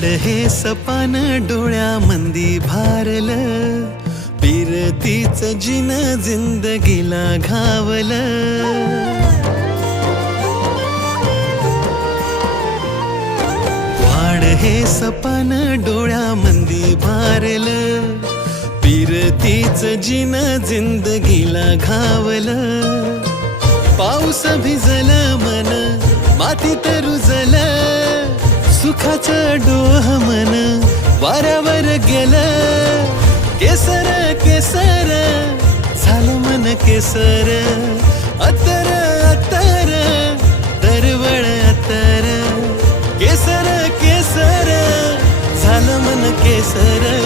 वाड हे सपान डोळ्यामंदी भारलं, पिरतीच जिन जिंदगीला घावलं. वाड हे सपान डोळ्यामंदी भारलं, पिरतीच जिन जिंदगीला घावलं. पाऊस भिजलं मन मातीत रुजलं, सुखाचं डोह मन वाऱ्यावर गेलं. केसर केसर झालं मन केसर, अत्तर अत्तर दरवळ अत्तर. केसर केसर झालं मन केसर.